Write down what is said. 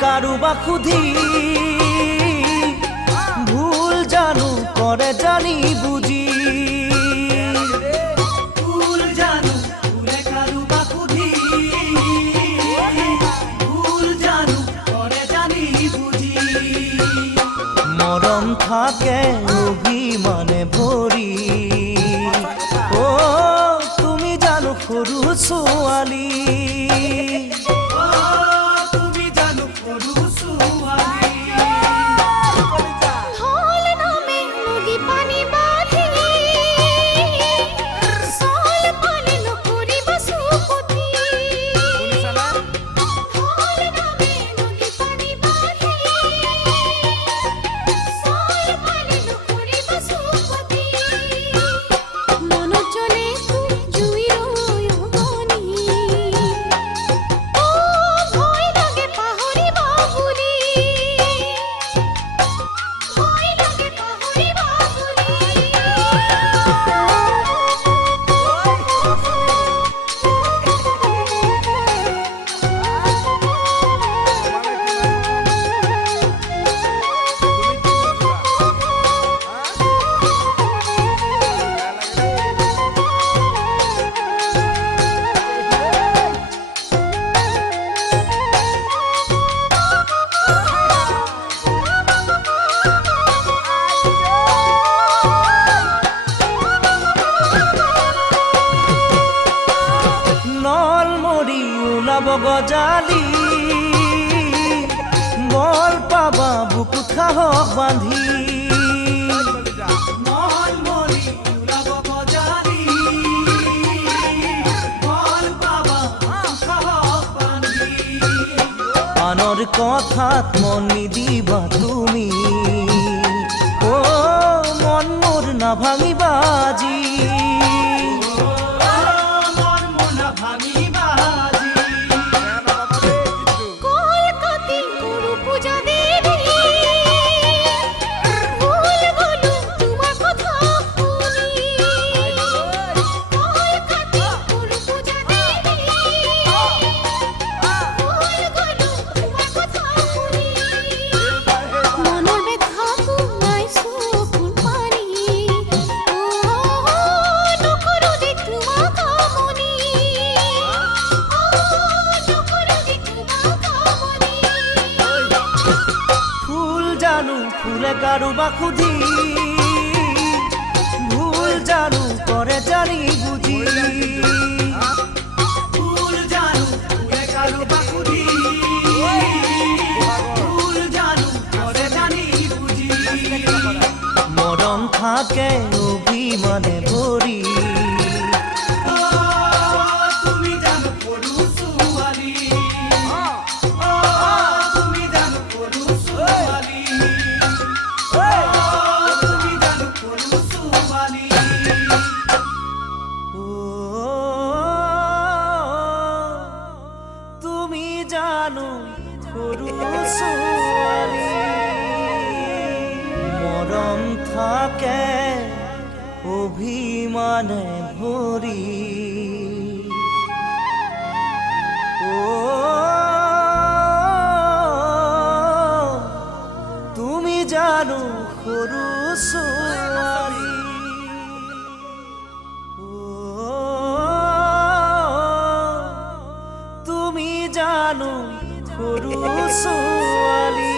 কাৰোবাক সুধি ভুল জানো কৰে জানি বুজি ভুল জানো ভুলে কাৰোবাক সুধি ভুল জানো কৰে জানি বুজি মৰম থাকে অভিমানে ভৰি অ তুমি জানো সৰু ছোৱালী গজালি বল পাবা বুকুত সাহস বান্ধি মল মৰি উলাব গজালি বল পাবা সাহস বান্ধি আনৰ কথাত মন নিদিবা তুমি অ মন মোৰ নাভাঙিবা আজি ফুলে কাৰোবাক সুধি ভুল জানো কৰে জানি বুজি ভুল জানো ফুলে কাৰোবাক সুধি ভুল জানো কৰে জানি বুজি মৰম থাকে অভিমানে ভৰি জানো সৰু ছোৱালী মৰম থাকে অভিমানে ভৰি অ তুমি জানো সৰু ছোৱালী জানো সৰু ছোৱালী